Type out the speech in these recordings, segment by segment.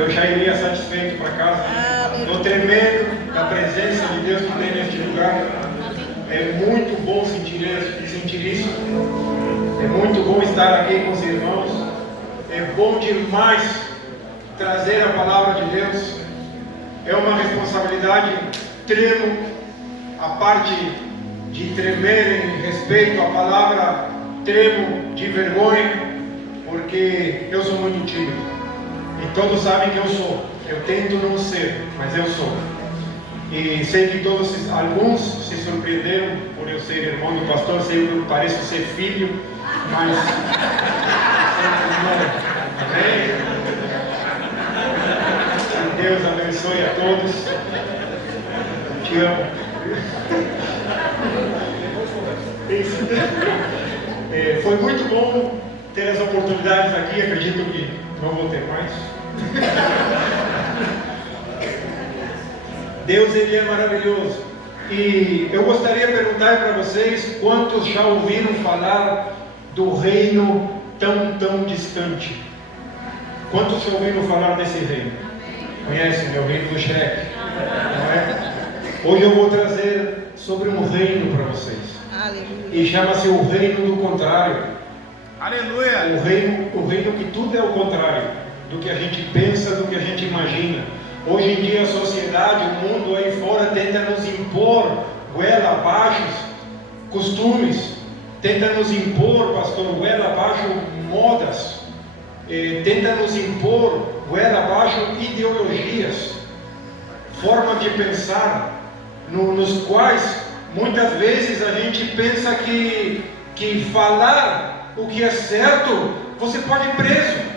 eu já iria satisfeito para casa. Estou tremendo da presença de Deus que tem neste lugar. É muito bom sentir isso. É muito bom estar aqui com os irmãos. É bom demais trazer a palavra de Deus. É uma responsabilidade. Tremo, a parte de tremer em respeito à palavra, tremo de vergonha, porque eu sou muito tímido. E todos sabem que eu sou. Eu tento não ser, mas eu sou. E sei que alguns se surpreenderam por eu ser irmão do pastor, sei que eu pareço ser filho, mas amém? Que Deus abençoe a todos. Te amo. Foi muito bom ter as oportunidades aqui, acredito que não vou ter mais. Deus, Ele é maravilhoso. E eu gostaria de perguntar para vocês, quantos já ouviram falar do reino tão distante? Quantos já ouviram falar desse reino? Conhecem meu reino do Shrek? Não é? Hoje eu vou trazer sobre um reino para vocês. Aleluia. E chama-se o reino do contrário. Aleluia! O reino que tudo é o contrário do que a gente pensa, do que a gente imagina. Hoje em dia a sociedade, o mundo aí fora tenta nos impor goela abaixo costumes, tenta nos impor, pastor, goela abaixo modas, tenta nos impor goela abaixo ideologias, formas de pensar, nos quais muitas vezes a gente pensa que falar o que é certo, você pode ir preso.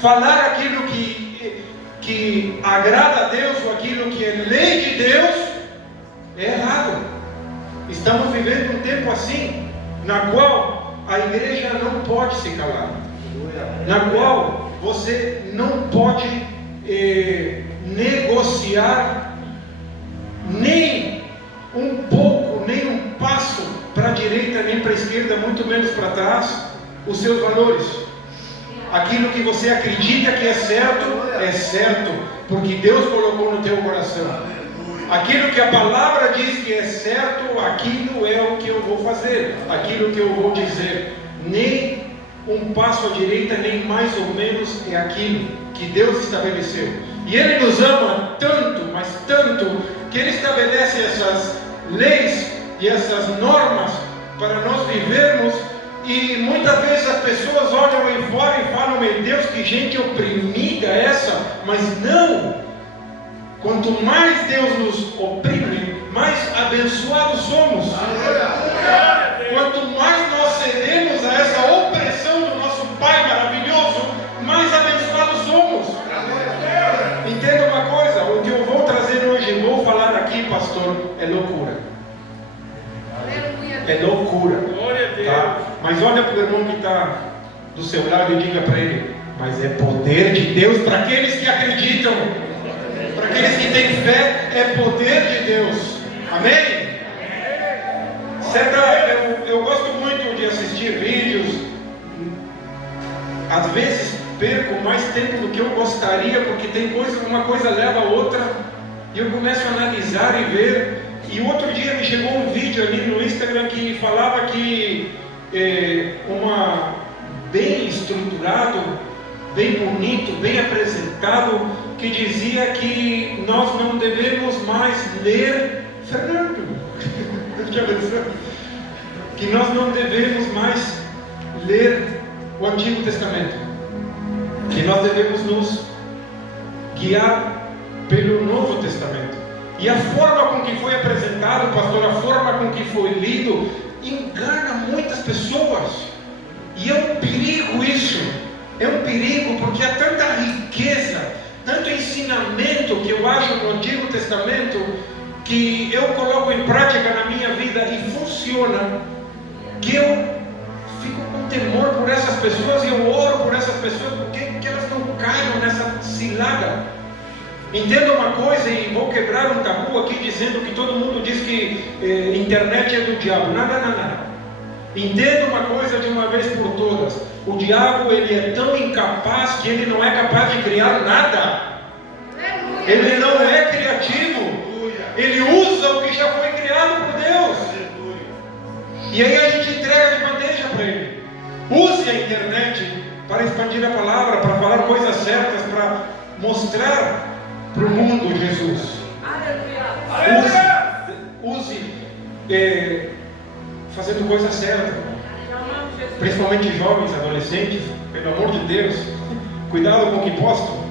Falar aquilo que agrada a Deus, ou aquilo que é lei de Deus, é errado. Estamos vivendo um tempo assim, na qual a igreja não pode se calar, na qual você não pode negociar nem um pouco, nem um passo para a direita, nem para a esquerda, muito menos para trás, os seus valores. Aquilo que você acredita que é certo, porque Deus colocou no teu coração. Aquilo que a palavra diz que é certo, aquilo é o que eu vou fazer, aquilo que eu vou dizer. Nem um passo à direita, nem mais ou menos é aquilo que Deus estabeleceu. E Ele nos ama tanto, mas tanto, que Ele estabelece essas leis e essas normas para nós vivermos. E muitas vezes as pessoas olham aí fora e falam: meu Deus, que gente oprimida essa. Mas não, quanto mais Deus nos oprime, mais abençoados somos. Quanto mais nós cedemos a essa opressão do nosso Pai maravilhoso, mais abençoados somos. Entenda uma coisa, o que eu vou trazer hoje, vou falar aqui, pastor, é loucura. É loucura, tá? Mas olha para o irmão que está do seu lado e diga para ele: mas é poder de Deus para aqueles que acreditam, para aqueles que têm fé, é poder de Deus. Amém? Eu gosto muito de assistir vídeos. Às vezes perco mais tempo do que eu gostaria, porque tem uma coisa leva a outra, e eu começo a analisar e ver. E outro dia me chegou um vídeo ali no Instagram que falava que bem estruturado, bem bonito, bem apresentado, que dizia que nós não devemos mais ler que nós não devemos mais ler o Antigo Testamento, que nós devemos nos guiar pelo Novo Testamento. E a forma com que foi apresentado, pastor, a forma com que foi lido, engana muitas pessoas. E é um perigo isso. É um perigo, porque há tanta riqueza, tanto ensinamento que eu acho no Antigo Testamento, que eu coloco em prática na minha vida e funciona, que eu fico com temor por essas pessoas e eu oro por essas pessoas, porque que elas não caiam nessa cilada. Entenda uma coisa, e vou quebrar um tabu aqui dizendo que todo mundo diz que internet é do diabo. Nada. Entenda uma coisa de uma vez por todas: o diabo ele é tão incapaz que ele não é capaz de criar nada. Ele não é criativo. Ele usa o que já foi criado por Deus. E aí a gente entrega de bandeja para ele. Use a internet para expandir a palavra, para falar coisas certas, para mostrar para o mundo Jesus. Use fazendo coisa certa. Principalmente jovens, adolescentes, pelo amor de Deus, cuidado com o que postam.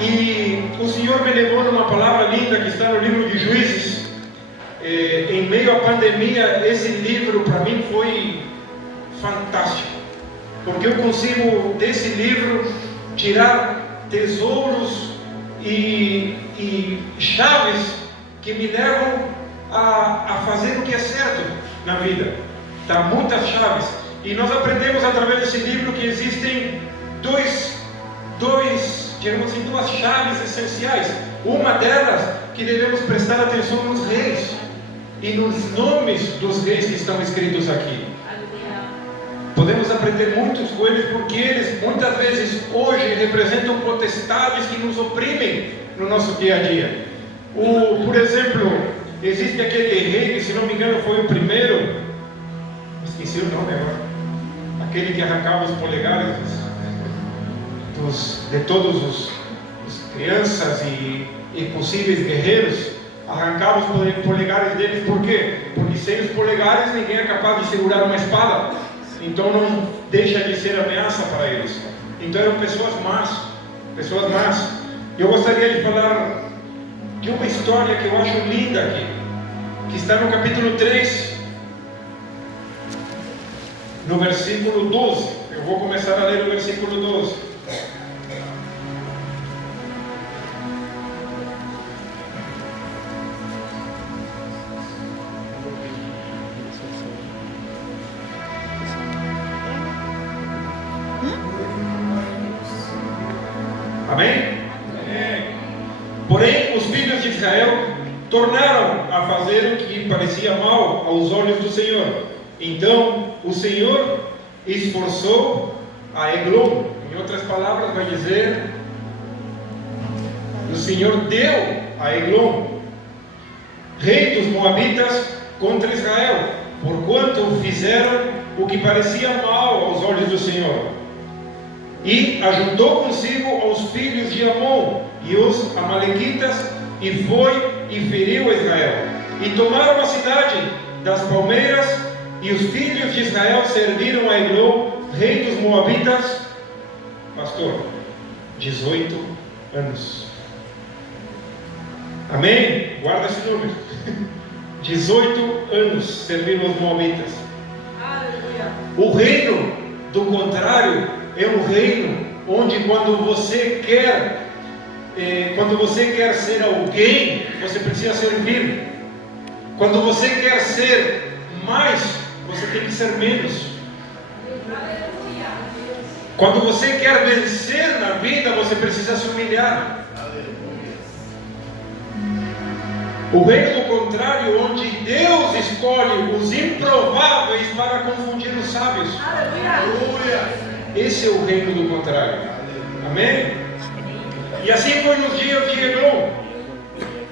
E o Senhor me levou numa palavra linda que está no livro de Juízes. Em meio à pandemia, esse livro para mim foi fantástico, porque eu consigo desse livro tirar tesouros e chaves que me levam a fazer o que é certo na vida. Tá, muitas chaves. E nós aprendemos através desse livro que existem duas chaves essenciais. Uma delas, que devemos prestar atenção nos reis e nos nomes dos reis que estão escritos aqui. Podemos aprender muito com eles, porque eles muitas vezes hoje representam potestades que nos oprimem no nosso dia a dia. Por exemplo, existe aquele rei que, se não me engano, foi o primeiro, esqueci o nome agora, aquele que arrancava os polegares de todos os crianças e possíveis guerreiros, arrancava os polegares deles. Por quê? Porque sem os polegares ninguém é capaz de segurar uma espada, então não deixa de ser ameaça para eles. Então eram pessoas más. Eu gostaria de falar de uma história que eu acho linda aqui, que está no capítulo 3, no versículo 12. Eu vou começar a ler o versículo 12. Amém? Porém, os filhos de Israel tornaram a fazer o que parecia mal aos olhos do Senhor. Então, o Senhor esforçou a Eglon. Em outras palavras, vai dizer: o Senhor deu a Eglon, rei dos Moabitas, contra Israel, porquanto fizeram o que parecia mal aos olhos do Senhor. E ajuntou consigo aos filhos de Amon e os amalequitas, e foi e feriu Israel. E tomaram a cidade das palmeiras, e os filhos de Israel serviram a Eglon, rei dos Moabitas, pastor, 18 anos. Amém? Guarda esse número. 18 anos serviram os Moabitas. O reino do contrário é um reino onde quando você quer ser alguém, você precisa servir. Quando você quer ser mais, você tem que ser menos. Quando você quer vencer na vida, você precisa se humilhar. O reino do contrário, onde Deus escolhe os improváveis para confundir os sábios. Aleluia! Esse é o reino do contrário. Amém? E assim foi nos dias de Eglon.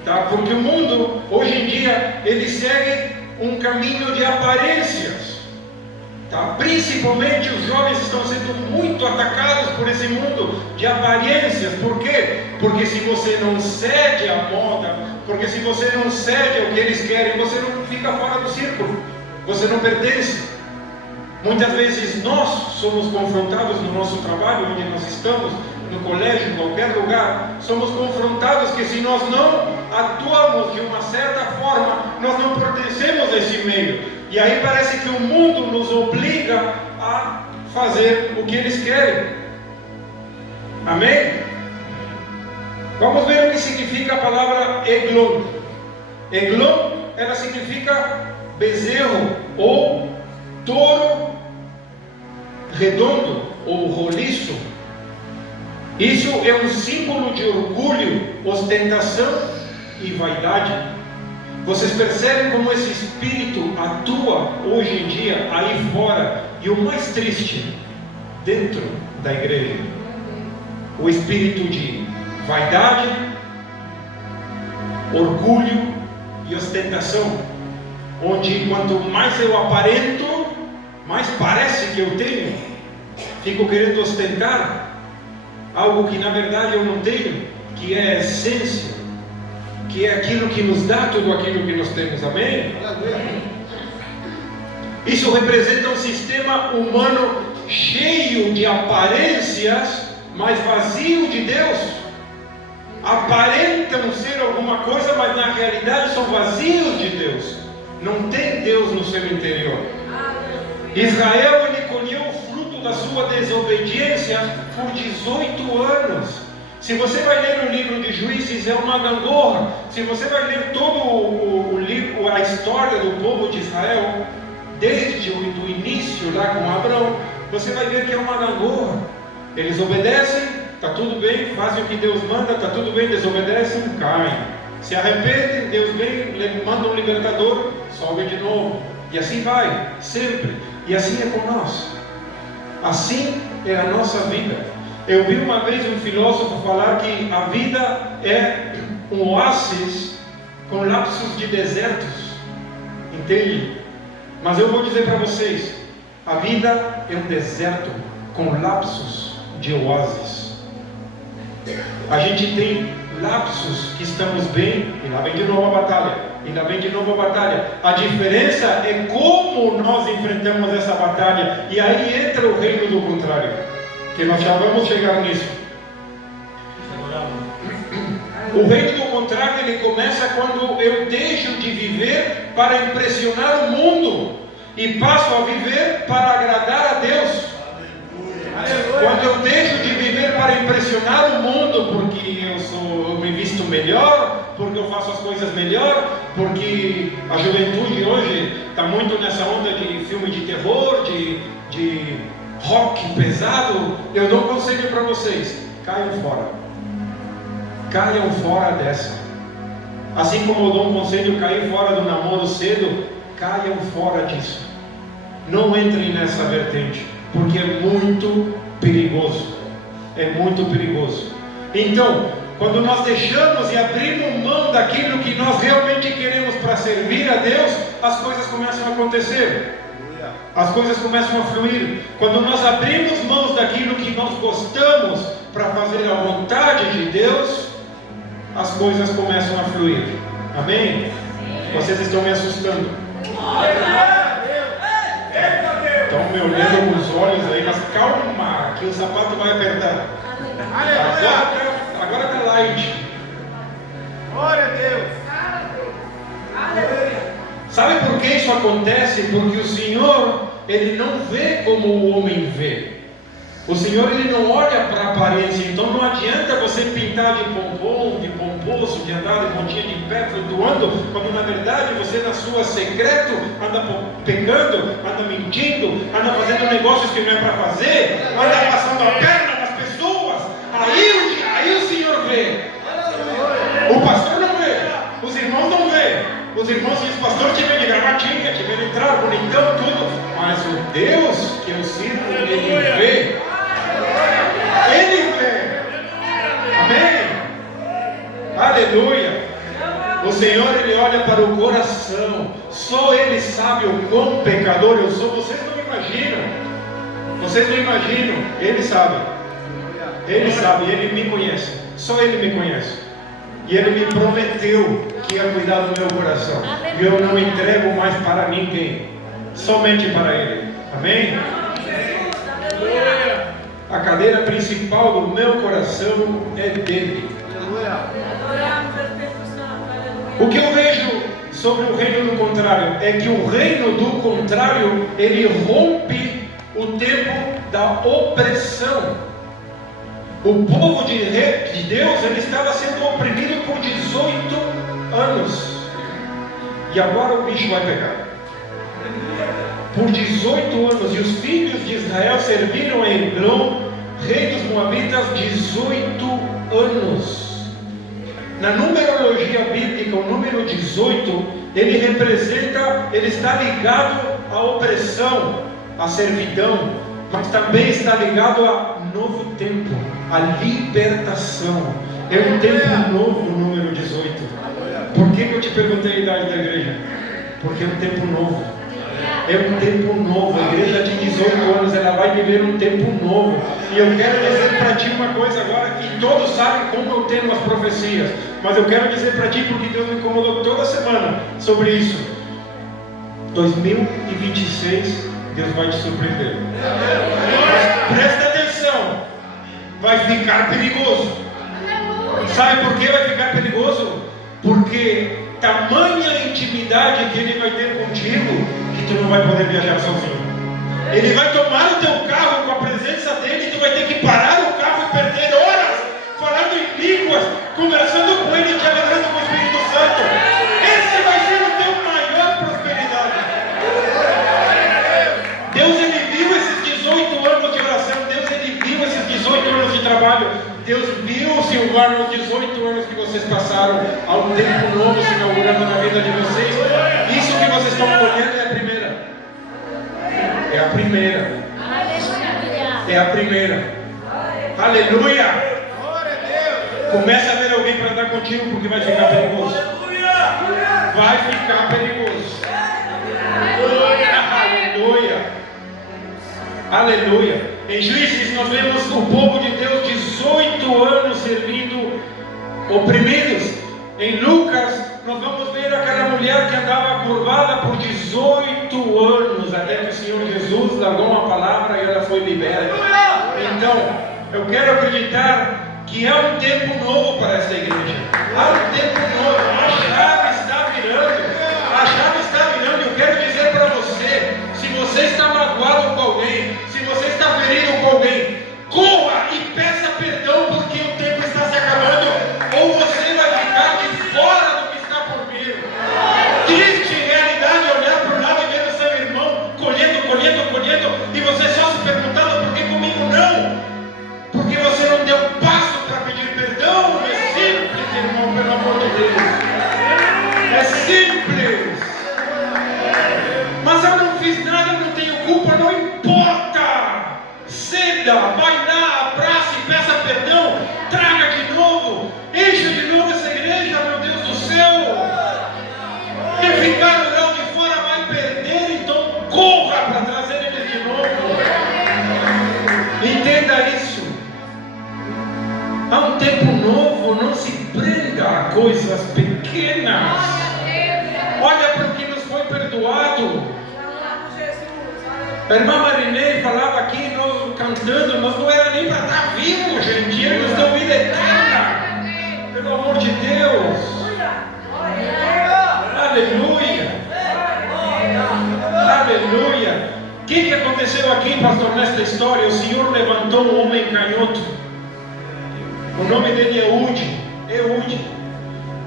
Tá? Porque o mundo, hoje em dia, ele segue um caminho de aparências. Tá? Principalmente os jovens estão sendo muito atacados por esse mundo de aparências. Por quê? Porque se você não cede à moda, porque se você não cede ao que eles querem, você não fica fora do círculo, você não pertence. Muitas vezes nós somos confrontados no nosso trabalho, onde nós estamos, no colégio, em qualquer lugar, somos confrontados que se nós não atuamos de uma certa forma, nós não pertencemos a esse meio. E aí parece que o mundo nos obriga a fazer o que eles querem. Amém? Vamos ver o que significa a palavra Eglon. Eglon, ela significa bezerro ou touro redondo ou roliço. Isso é um símbolo de orgulho, ostentação e vaidade. Vocês percebem como esse espírito atua hoje em dia aí fora, e o mais triste, dentro da igreja? O espírito de vaidade, orgulho e ostentação, onde quanto mais eu aparento, mais parece que eu tenho. Fico querendo ostentar algo que na verdade eu não tenho, que é a essência, que é aquilo que nos dá tudo aquilo que nós temos. Amém? Isso representa um sistema humano cheio de aparências, mas vazio de Deus. Aparentam ser alguma coisa, mas na realidade são vazios de Deus. Não tem Deus no seu interior. Israel, ele colheu o fruto da sua desobediência por 18 anos. Se você vai ler o livro de Juízes, é uma gangorra. Se você vai ler todo o livro, a história do povo de Israel, desde o início lá com Abraão, você vai ver que é uma gangorra. Eles obedecem, está tudo bem, fazem o que Deus manda, está tudo bem, desobedecem, caem. Se arrependem, Deus vem, manda um libertador, sobe de novo. E assim vai, sempre. E assim é com nós. Assim é a nossa vida. Eu vi uma vez um filósofo falar que a vida é um oásis com lapsos de desertos. Entende? Mas eu vou dizer para vocês, a vida é um deserto com lapsos de oásis. A gente tem lapsos que estamos bem, e lá vem de novo a batalha, e lá vem de novo a batalha. A diferença é como nós enfrentamos essa batalha, e aí entra o reino do contrário, que nós já vamos chegar nisso. O reino do contrário, ele começa quando eu deixo de viver para impressionar o mundo e passo a viver para agradar a Deus. Quando eu deixo de viver para impressionar o mundo, porque eu me visto melhor, porque eu faço as coisas melhor, porque a juventude hoje está muito nessa onda de filme de terror, de rock pesado, eu dou um conselho para vocês: caiam fora. Caiam fora dessa. Assim como eu dou um conselho, cair fora do namoro cedo, caiam fora disso. Não entrem nessa vertente, porque é muito perigoso. É muito perigoso. Então, quando nós deixamos e abrimos mão daquilo que nós realmente queremos para servir a Deus, as coisas começam a acontecer. As coisas começam a fluir. Quando nós abrimos mãos daquilo que nós gostamos para fazer a vontade de Deus, as coisas começam a fluir. Amém? Vocês estão me assustando. Estão me olhando com os olhos aí, mas calma, que o sapato vai apertar. Agora está light. Glória a Deus. Sabe por que isso acontece? Porque o Senhor, Ele não vê como o homem vê. O Senhor, Ele não olha para a aparência. Então não adianta você pintar de pompom, de pomposo, de andar de pontinha de pé, flutuando, quando na verdade você na sua secreto anda pecando, anda mentindo, anda fazendo negócios que não é para fazer, anda passando a perna nas pessoas. Aí o Senhor vê. O pastor não vê, os irmãos não vê. Os irmãos e os pastores tiveram de gravatinha, tiveram de entrar bonitão, tudo. Mas o Deus que eu sirvo, Ele vê. Ele vê. Amém? Aleluia. O Senhor, Ele olha para o coração. Só Ele sabe o quão pecador eu sou. Vocês não imaginam. Vocês não imaginam. Ele sabe. Ele sabe, Ele me conhece. Só Ele me conhece. E Ele me prometeu que ia cuidar do meu coração. E eu não entrego mais para ninguém, somente para Ele. Amém? A cadeira principal do meu coração é dele. O que eu vejo sobre o reino do contrário é que o reino do contrário, ele rompe o tempo da opressão. O povo de Deus, ele estava sendo oprimido por 18 anos. E agora o bicho vai pegar. Por 18 anos. E os filhos de Israel serviram a Eglon, rei dos Moabitas, 18 anos. Na numerologia bíblica, o número 18, ele está ligado à opressão, à servidão, mas também está ligado a novo tempo, a libertação. É um tempo novo o número 18. Por que eu te perguntei a idade da igreja? Porque é um tempo novo. É um tempo novo. A igreja de 18 anos, ela vai viver um tempo novo. E eu quero dizer para ti uma coisa agora, que todos sabem como eu tenho as profecias, mas eu quero dizer para ti porque Deus me incomodou toda semana sobre isso. 2026, Deus vai te surpreender. Mas presta atenção, vai ficar perigoso. Sabe por que vai ficar perigoso? Porque tamanha intimidade que Ele vai ter contigo, que tu não vai poder viajar sozinho. Ele vai tomar o teu carro com a presença dele, e tu vai ter que parar o carro e perder horas falando em línguas, conversando com Ele, dialogando com o Espírito Santo. Esse vai ser o teu maior prosperidade. Deus, Ele viu esses 18 anos de oração. Deus, Ele viu esses 18 anos de trabalho. Deus viu, Silvano, os 18 anos que vocês passaram. Há um tempo novo se inaugurando na vida de vocês. Isso que vocês estão colhendo é a primeira. É a primeira. É a primeira. Aleluia! Começa a ver alguém para andar contigo, porque vai ficar perigoso. Vai ficar perigoso. Aleluia! Aleluia! Em Juízes nós vemos o povo de Deus 18 anos servindo oprimidos. Em Lucas nós vamos ver aquela mulher que andava curvada por 18 anos, até que o Senhor Jesus largou uma palavra e ela foi liberta. Então, eu quero acreditar que há um tempo novo para esta igreja. Há um tempo novo. A chave está virando. A chave está virando. Eu quero dizer para você, se você está magoado com alguém, se você está ferido com alguém, corra e peça perdão, porque o tempo está se acabando, ou você vai ficar de fora do que está por vir. Triste realidade olhar para o lado e ver o seu irmão colhendo, e você só se perguntando: por que comigo não? Porque você não deu passo para pedir perdão. É simples, irmão, pelo amor de Deus. É simples. Mas eu não fiz nada, eu não tenho culpa, não importa. Ceda, vai lá, abraça e peça perdão. Traga de novo, encha de novo essa igreja, meu Deus do céu. E ficar do lado de fora vai perder, então corra para trazer eles de novo. Entenda isso. Há um tempo novo, não se prenda a coisas pequenas. Olha para o que nos foi perdoado. A irmã Marinei falava aqui, nós cantando, nós não era nem para estar vivo, gente. Ele nos deu vida eterna. Pelo amor de Deus. Aleluia. Aleluia. O que aconteceu aqui, pastor, nesta história? O Senhor levantou um homem canhoto. O nome dele é Eude.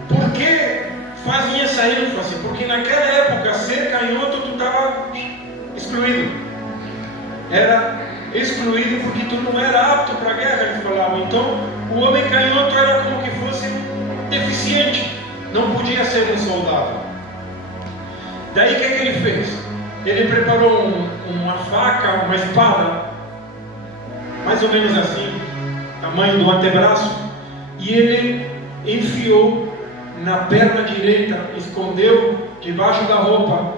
Por que fazia essa ênfase? Porque naquela época, ser canhoto, tu estava excluído. Era excluído porque tu não era apto para a guerra, eles falavam. Então, o homem canhoto era como que fosse deficiente. Não podia ser um soldado. Daí o que ele fez? Ele preparou uma faca, uma espada, mais ou menos assim, tamanho do antebraço, e ele enfiou na perna direita, escondeu debaixo da roupa.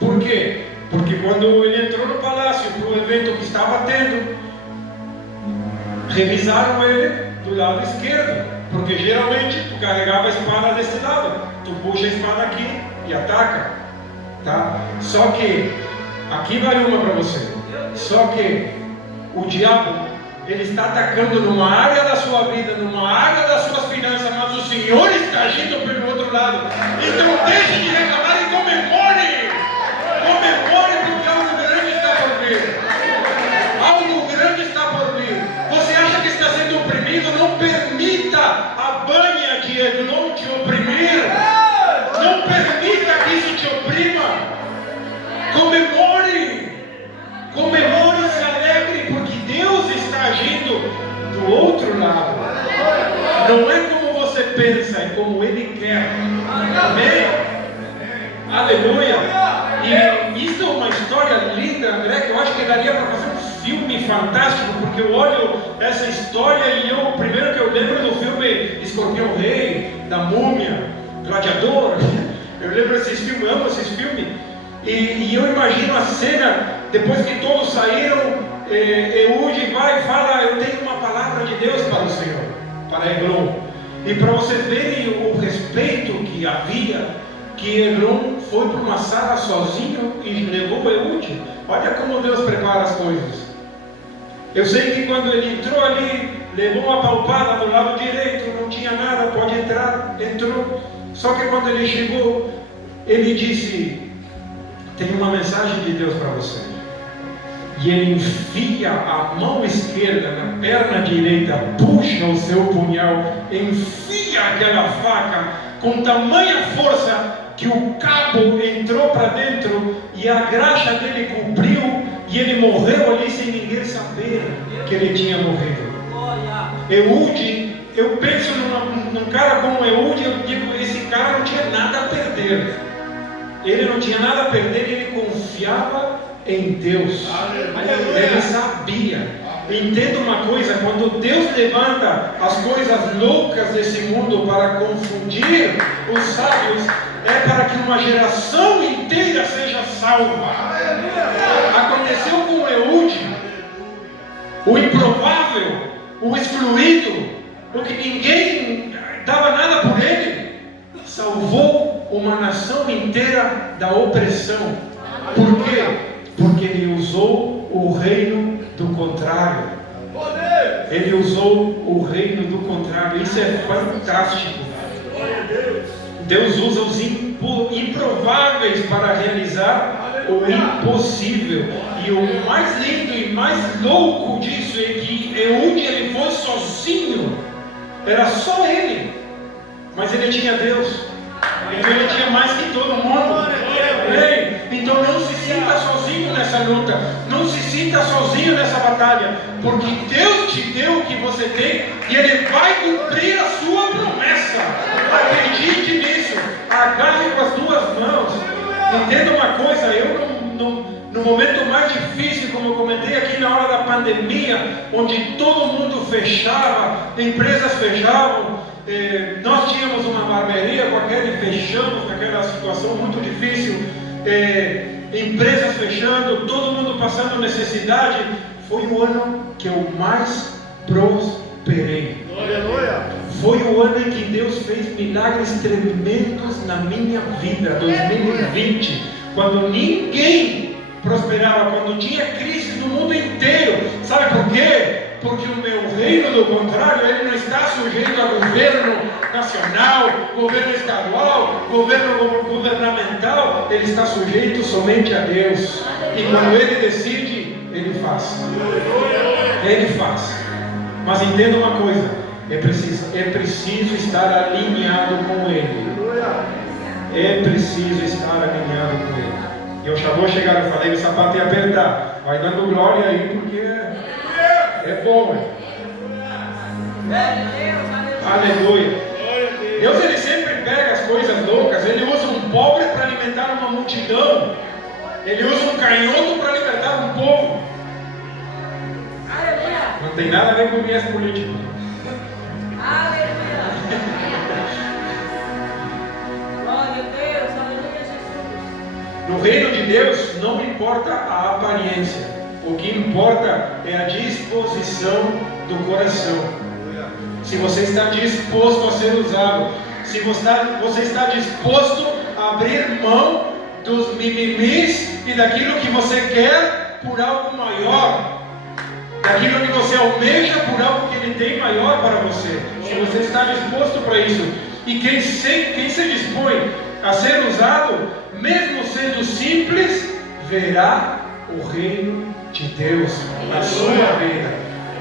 Por quê? Porque quando ele entrou no palácio para o evento que estava tendo, revisaram ele do lado esquerdo, porque geralmente tu carregava a espada desse lado, tu puxa a espada aqui e ataca, tá? Só que aqui vai uma para você. Só que o diabo, ele está atacando numa área da sua vida, numa área das suas finanças, mas o Senhor está agindo pelo outro lado. Então deixe de reclamar e comemore, porque algo grande está por vir. Algo grande está por vir. Você acha que está sendo oprimido? Não permita a banha de Eglon te oprimir. Não permita que isso te oprima. Comemore, se alegre, porque Deus está agindo do outro lado. Não é como você pensa, é como Ele quer. Amém? Aleluia! E isso é uma história linda, André, que eu acho que daria para fazer um filme fantástico, porque eu olho essa história e o primeiro que eu lembro do filme Escorpião Rei, da Múmia, Gladiador. Eu lembro desses filmes, amo esses filmes. E eu imagino a cena, depois que todos saíram, Eude vai e fala: eu tenho uma palavra de Deus para o Senhor, para Eglon. E para vocês verem o respeito que havia, que Eglon foi para uma sala sozinho e levou Eude. Olha como Deus prepara as coisas. Eu sei que quando ele entrou ali, levou uma palpada do lado direito, não tinha nada, pode entrar, entrou. Só que quando ele chegou, ele disse: tem uma mensagem de Deus para você. E ele enfia a mão esquerda na perna direita, puxa o seu punhal, enfia aquela faca com tamanha força que o cabo entrou para dentro e a graxa dele cobriu, e ele morreu ali sem ninguém saber que ele tinha morrido. Eude, eu penso num cara como Eude, eu digo, esse cara não tinha nada a perder. Ele não tinha nada a perder, ele confiava em Deus. Ele sabia. Entenda uma coisa: quando Deus levanta as coisas loucas desse mundo para confundir os sábios, é para que uma geração inteira seja salva. Aconteceu com Eude, o improvável, o excluído, o que ninguém dava nada por ele, salvou uma nação inteira da opressão. Por quê? Porque ele usou o reino do contrário. Ele usou o reino do contrário. Isso é fantástico. Deus usa os improváveis para realizar o impossível. E o mais lindo e mais louco disso é que Eude, ele foi sozinho. Era só ele. Mas ele tinha Deus. Então ele tinha mais que todo mundo. Então não se sinta sozinho nessa luta. Não se sinta sozinho nessa batalha. Porque Deus te deu o que você tem e Ele vai cumprir a sua promessa. Acredite nisso. Agarre com as duas mãos. Entenda uma coisa: eu no momento mais difícil, como eu comentei aqui na hora da pandemia, onde todo mundo fechava, empresas fechavam, nós tínhamos uma barbearia qualquer e fechamos naquela situação muito difícil, empresas fechando, todo mundo passando necessidade. Foi o ano que eu mais prosperei. Foi o ano em que Deus fez milagres tremendos na minha vida. 2020, quando ninguém prosperava, quando tinha crise no mundo inteiro. Sabe por quê? Porque o meu reino, do contrário, ele não está sujeito a governo nacional, governo estadual, governo governamental. Ele está sujeito somente a Deus. E quando Ele decide, Ele faz. Ele faz. Mas entenda uma coisa: é preciso estar alinhado com Ele. É preciso estar alinhado com Ele. E eu já vou chegar, eu falei, o sapato ia apertar. Vai dando glória aí, porque é bom, aleluia. Deus, Ele sempre pega as coisas loucas. Ele usa um pobre para alimentar uma multidão. Ele usa um canhoto para libertar um povo. Não tem nada a ver com viés político. No reino de Deus não importa a aparência. O que importa é a disposição do coração. Se você está disposto a ser usado, se você está disposto a abrir mão dos mimimis e daquilo que você quer por algo maior, daquilo que você almeja por algo que Ele tem maior para você. Se você está disposto para isso. E quem se dispõe a ser usado, mesmo sendo simples, verá o reino de Deus na sua vida.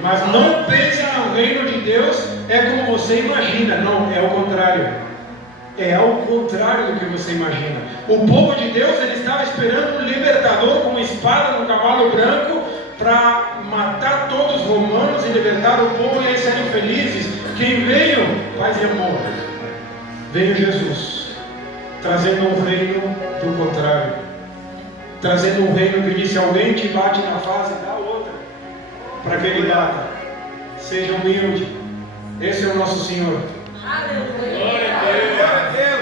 Mas não pense que o reino de Deus é como você imagina. Não, é o contrário. É ao contrário do que você imagina. O povo de Deus, ele estava esperando um libertador com uma espada no cavalo branco para matar todos os romanos e libertar o povo e eles serem felizes. Quem veio? Paz e amor. veio Jesus, trazendo um reino do contrário, trazendo um reino que disse: alguém te bate na face, dá outra, para que ele bata. Seja humilde. Esse é o nosso Senhor. Glória a Deus.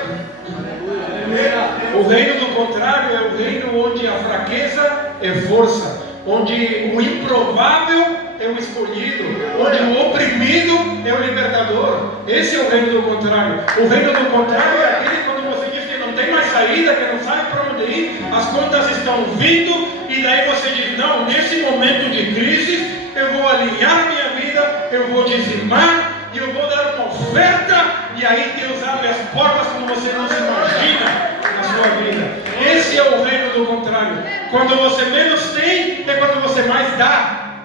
O reino do contrário é o reino onde a fraqueza é força, onde o improvável é o escolhido, onde o oprimido é o libertador. Esse é o reino do contrário. O reino do contrário é aquele quando você diz que não tem mais saída, que não sabe para onde ir, as contas estão vindo, e daí você diz: não, nesse momento de crise eu vou alinhar minha vida, eu vou dizimar e eu vou dar uma oferta, e aí Deus abre as portas como você não se imagina na sua vida. Esse é o reino do contrário. Quando você menos tem, é quando você mais dá.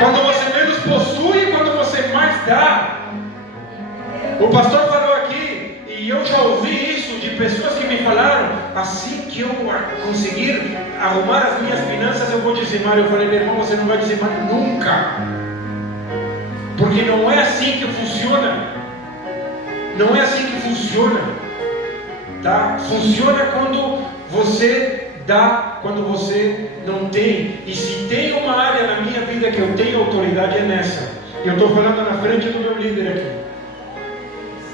Quando você menos possui, é quando você mais dá. O pastor falou aqui, e eu já ouvi isso de pessoas que me falaram: assim que eu conseguir arrumar as minhas finanças, eu vou dizimar. Eu falei: meu irmão, você não vai dizimar nunca, porque não é assim que funciona. Não é assim que funciona, tá? Funciona quando você dá, quando você não tem. E se tem uma área na minha vida que eu tenho autoridade, é nessa. E eu estou falando na frente do meu líder aqui,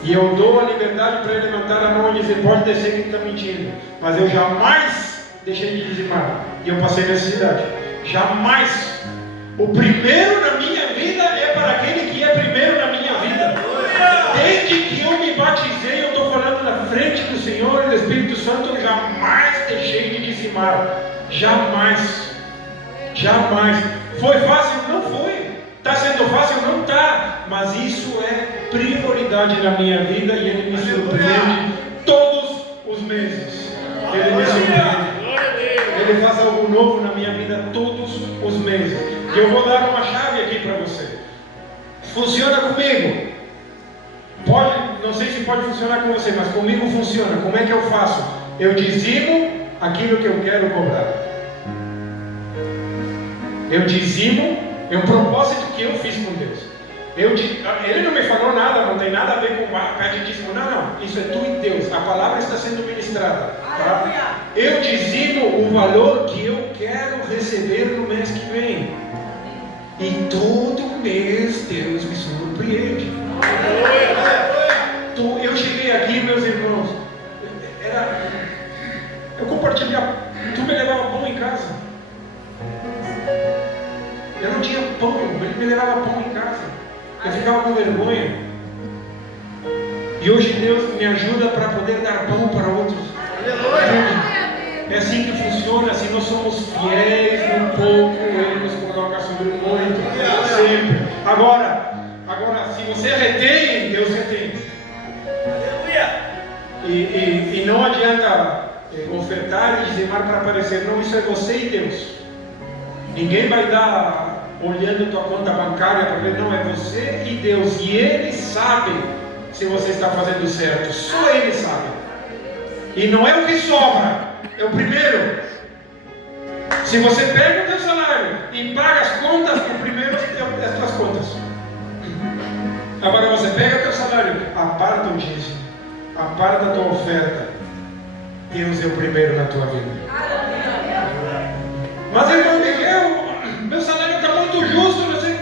e eu dou a liberdade para ele levantar a mão e dizer: pode descer que está mentindo, mas eu jamais deixei de dizimar, e eu passei necessidade. Jamais. O primeiro na minha vida é para aquele que é primeiro na minha vida. Desde que eu me batizei, eu estou falando na frente do Senhor e do Espírito Santo, eu jamais deixei de dizimar. Jamais. Jamais. Foi fácil? Não foi. Está sendo fácil? Não está. Mas isso é prioridade na minha vida, e Ele me surpreende todos os meses. Ele me surpreende. Ele faz algo novo na minha vida todos os meses. E eu vou dar uma chave aqui para você. Funciona comigo? Pode, não sei se pode funcionar com você, mas comigo funciona. Como é que eu faço? Eu dizimo aquilo que eu quero cobrar. Eu dizimo, é um propósito que eu fiz com Deus. Ele não me falou nada, não tem nada a ver com o pede dízimo. Não, isso é tu e Deus. A palavra está sendo ministrada. Tá? Eu dizimo o valor que eu quero receber no mês que vem. E todo mês Deus me surpreende. Eu cheguei aqui, meus irmãos, eu compartilhava, tu me levava pão em casa. Eu não tinha pão, ele me levava pão em casa. Eu ficava com vergonha. E hoje Deus me ajuda para poder dar pão para outros. É assim que funciona. Se nós somos fiéis um pouco, Ele nos coloca sobre muito, sempre. Agora, se você retém, Deus retém. E não adianta ofertar e dizimar para aparecer. Não, isso é você e Deus. Ninguém vai dar olhando tua conta bancária para ver. Não, é você e Deus. E Ele sabe se você está fazendo certo. Só Ele sabe. E não é o que sobra, é o primeiro. Se você pega o teu salário e paga as contas, o primeiro é as tuas contas. Agora você pega o teu salário, aparta o dízimo, aparta a tua oferta. Deus é o primeiro na tua vida. Mas irmão Miguel, meu salário está muito justo. Você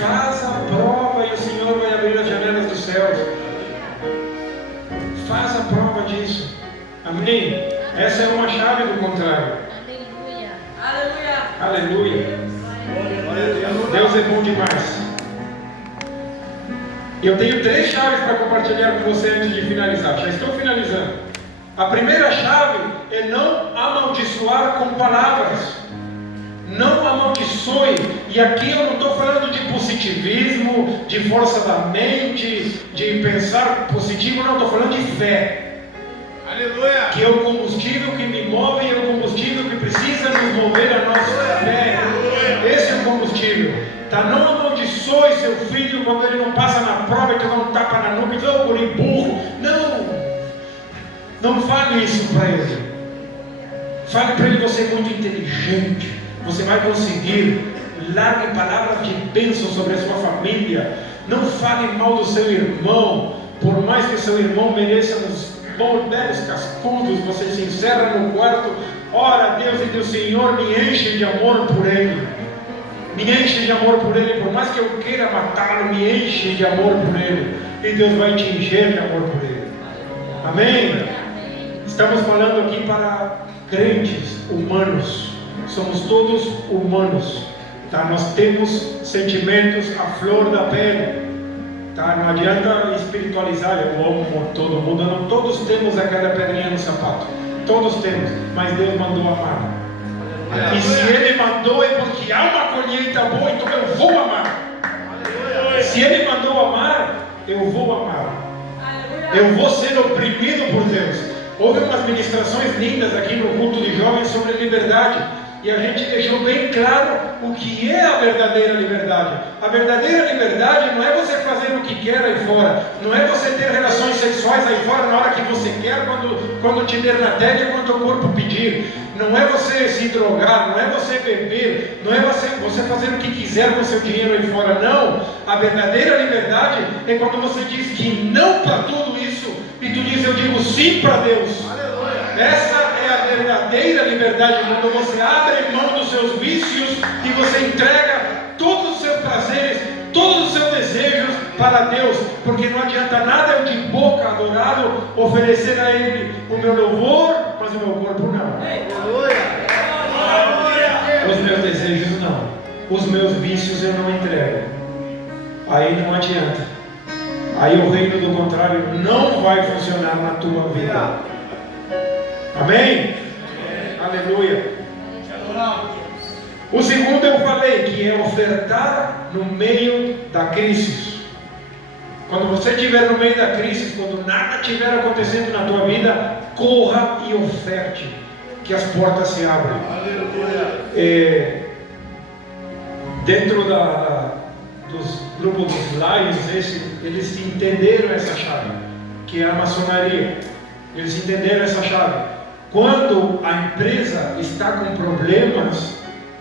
faz a prova e o Senhor vai abrir as janelas dos céus. Faz a prova disso. Amém? Essa é uma chave do contrário. Aleluia. Deus é bom demais. Eu tenho 3 chaves para compartilhar com você antes de finalizar. Já estou finalizando. A primeira chave é não amaldiçoar com palavras. Não amaldiçoe. E aqui eu não estou falando de positivismo, de força da mente, de pensar positivo. Não, estou falando de fé. Aleluia. Que é o combustível que me move, e é o combustível que precisa nos mover a nossa fé. Esse é o combustível. Tá? Não amaldiçoe seu filho quando ele não passa na prova e tu dá um tapa na nuca e diz: ô guri burro. Não fale isso para ele. Fale para ele: você é muito inteligente, você vai conseguir. Largue palavras de bênção sobre a sua família. Não fale mal do seu irmão, por mais que seu irmão mereça uns belos cascudos, você se encerra no quarto, ora a Deus e diz: Senhor, me enche de amor por ele. Me enche de amor por ele, por mais que eu queira matá-lo, me enche de amor por ele. E Deus vai te encher de amor por ele. Amém? Estamos falando aqui para crentes humanos. Somos todos humanos. Tá? Nós temos sentimentos à flor da pele. Tá? Não adianta espiritualizar. Eu amo todo mundo. Não, todos temos aquela pedrinha no sapato. Todos temos. Mas Deus mandou amar. E se Ele mandou é porque há uma colheita boa, então eu vou amar. Se Ele mandou amar, eu vou amar. Eu vou ser oprimido por Deus. Houve umas ministrações lindas aqui no culto de jovens sobre liberdade. E a gente deixou bem claro o que é a verdadeira liberdade. A verdadeira liberdade não é você fazer o que quer aí fora. Não é você ter relações sexuais aí fora na hora que você quer, quando te der na telha e quando o corpo pedir. Não é você se drogar, não é você beber, não é você fazer o que quiser com o seu dinheiro aí fora. Não. A verdadeira liberdade é quando você diz que não para tudo isso e tu diz: eu digo sim para Deus. Essa é a verdadeira liberdade, quando você abre mão dos seus vícios e você entrega todos os seus prazeres, todos os seus desejos para Deus, porque não adianta nada eu de boca adorado oferecer a Ele o meu louvor, mas o meu corpo não. Os meus desejos não, os meus vícios eu não entrego. Aí não adianta. Aí o reino do contrário não vai funcionar na tua vida. Amém? Aleluia. O segundo eu falei, que é ofertar no meio da crise. Quando você estiver no meio da crise, quando nada estiver acontecendo na tua vida, corra e oferte, que as portas se abrem. Dentro dos grupos dos Lions, eles entenderam essa chave, que é a maçonaria. Eles entenderam essa chave. Quando a empresa está com problemas,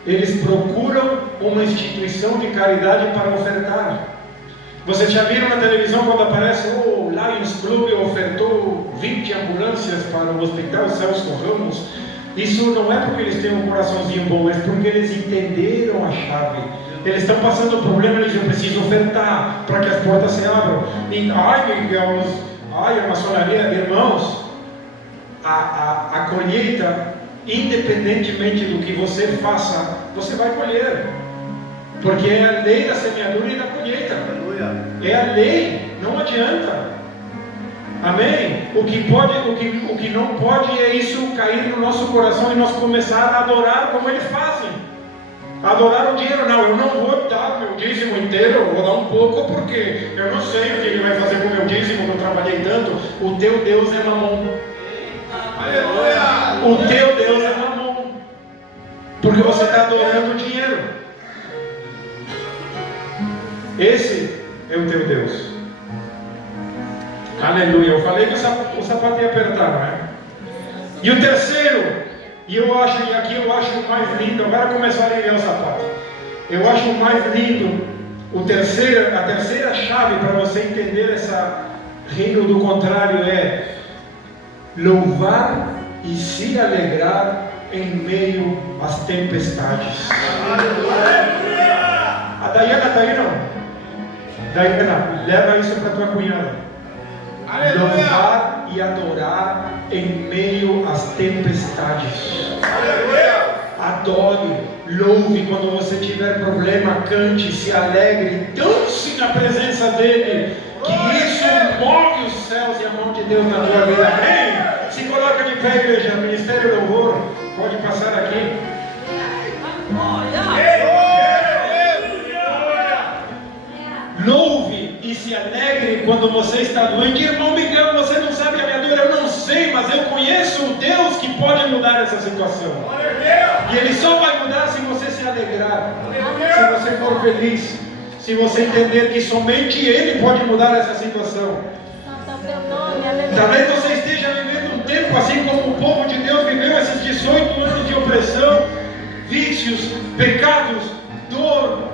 eles procuram uma instituição de caridade para ofertar. Vocês já viram na televisão quando aparece o Lions Club ofertou 20 ambulâncias para o Hospital Celso Ramos? Isso não é porque eles têm um coraçãozinho bom, é porque eles entenderam a chave. Eles estão passando um problema, eles dizem: eu preciso ofertar para que as portas se abram. E, a maçonaria, irmãos, a colheita, independentemente do que você faça, você vai colher, porque é a lei da semeadura e da colheita. É a lei, não adianta. Amém? O que não pode é isso cair no nosso coração e nós começar a adorar como eles fazem. Adorar o dinheiro. Não, eu não vou dar meu dízimo inteiro, eu vou dar um pouco, porque eu não sei o que ele vai fazer com o meu dízimo, que eu trabalhei tanto. O teu Deus é mamon. Aleluia! O teu Deus é mamon, porque você está adorando o dinheiro. Esse é o teu Deus. Aleluia. Eu falei que o sapato ia apertar, não é? E o terceiro, e aqui eu acho o mais lindo. Agora começar a ligar o sapato. Eu acho o mais lindo. A terceira chave para você entender essa reino do contrário é louvar e se alegrar em meio às tempestades. A Dayana está aí, não? Dayana, leva isso para tua cunhada. Louvar e adorar em meio às tempestades. Adore, louve quando você tiver problema, cante, se alegre, dance na presença dele, que isso move os céus e a mão de Deus na tua vida. Amém? Se coloca de pé, igreja. Ministério Louvor, pode passar aqui. Louve e se alegre quando você está doente. Irmão Miguel, você não sabe a minha dor. Eu não sei, mas eu conheço o Deus que pode mudar essa situação. E Ele só vai mudar se você se alegrar, se você for feliz, se você entender que somente Ele pode mudar essa situação. Talvez você esteja vivendo um tempo assim como o povo de Deus viveu esses 18 anos de opressão, vícios, pecados, dor,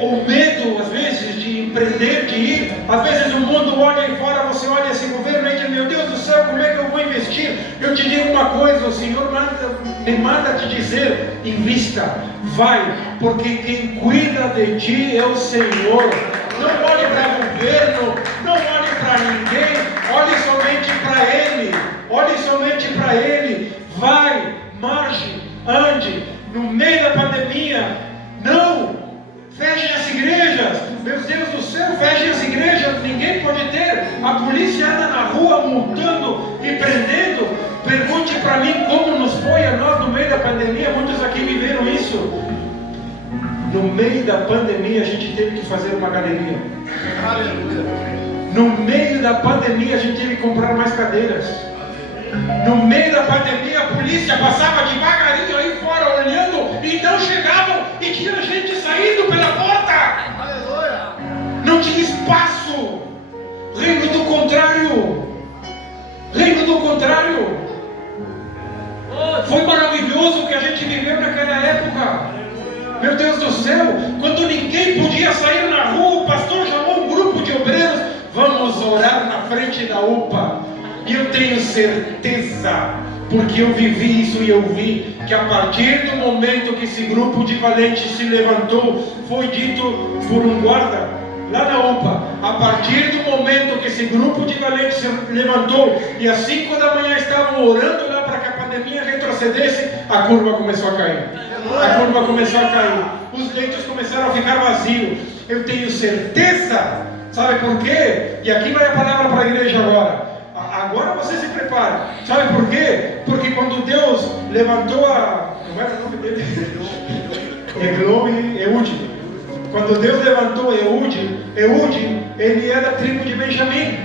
ou medo, às vezes, de empreender, de ir. Às vezes o mundo olha aí fora te digo uma coisa, o Senhor me manda te dizer, invista, vai, porque quem cuida de ti é o Senhor. Não olhe para o governo, não olhe para ninguém, olhe somente para Ele, olhe somente para Ele. Vai, marche, ande, no meio da pandemia, não fechem as igrejas, meu Deus do céu, fechem as igrejas, ninguém pode ter, a polícia anda na rua multando e prendendo. Pergunte para mim como nos foi a nós no meio da pandemia, muitos aqui viveram isso. No meio da pandemia a gente teve que fazer uma galeria. Aleluia. No meio da pandemia a gente teve que comprar mais cadeiras. No meio da pandemia a polícia passava devagarinho aí fora olhando e não chegavam e tinha gente saindo pela porta. Aleluia. Não tinha espaço. Reino do contrário. Reino do contrário. Foi maravilhoso o que a gente viveu naquela época. Meu Deus do céu, quando ninguém podia sair na rua, o pastor chamou um grupo de obreiros. Vamos orar na frente da UPA. E eu tenho certeza, porque eu vivi isso e eu vi, que a partir do momento que esse grupo de valentes se levantou, foi dito por um guarda lá na UPA, a partir do momento que esse grupo de valentes se levantou e às 5 da manhã estavam orando lá para que a pandemia retrocedesse, a curva começou a cair. A curva começou a cair. Os leitos começaram a ficar vazios. Eu tenho certeza, sabe por quê? E aqui vai a palavra para a igreja agora. Agora você se prepare. Sabe por quê? Porque quando Deus levantou como era o nome dele? Eude. Quando Deus levantou Eude, ele é da tribo de Benjamim.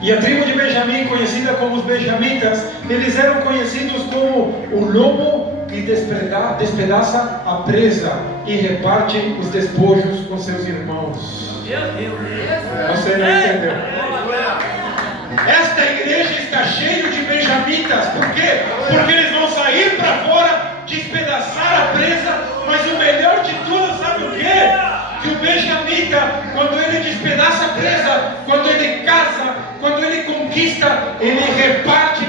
E a tribo de Benjamim, conhecida como os benjamitas, eles eram conhecidos como o lobo que despedaça a presa e reparte os despojos com seus irmãos. Você não entendeu? Esta igreja está cheia de benjamitas. Por quê? Porque eles vão sair para fora, despedaçar a presa. Mas o melhor de tudo, sabe o quê? Que o benjamita, quando ele despedaça a presa, quando ele casa, quando ele conquista, ele reparte